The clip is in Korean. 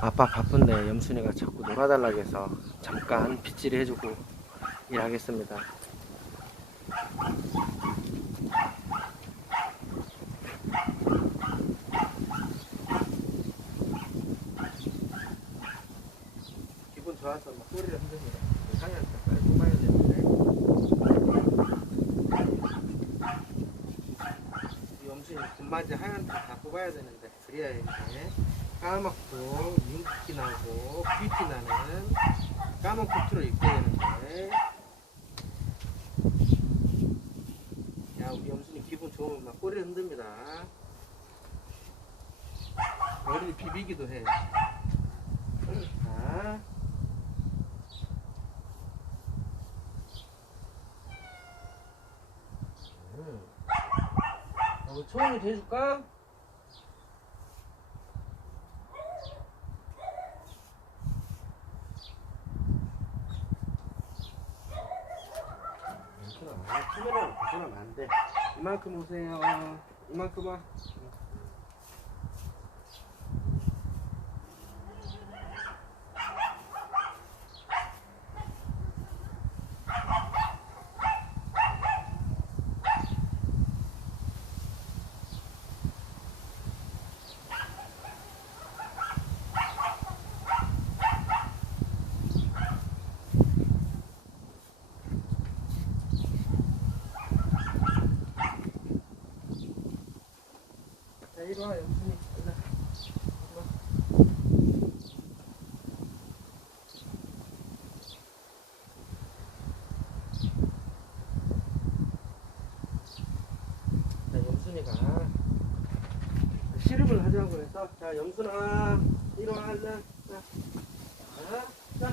아빠 바쁜데 염순이가 자꾸 놀아달라고 해서 잠깐 빗질이 해주고 일하겠습니다. 기분 좋아서 막 소리를 흔듭니다. 하얀 색깔 뽑아야 되는데 이 염순이 군바지 하얀 다 뽑아야 되는데 그래야 이제 까맣고 윤기 나고 뷰티 나는 까만 코트를 입게 되는데 야 우리 염순이 기분 좋으면 막 꼬리를 흔듭니다 머리를 비비기도 해 자. 음. 어, 초원이 돼줄까? 아. 카메라를 보시면 안 돼. 이만큼 오세요. 이만큼 와. 자, 이리 와, 영순이. 일로 와. 이리 와. 자, 영순이가 씨름을 하자고 해서 자, 영순아, 이리 와, 얼른. 자, 자,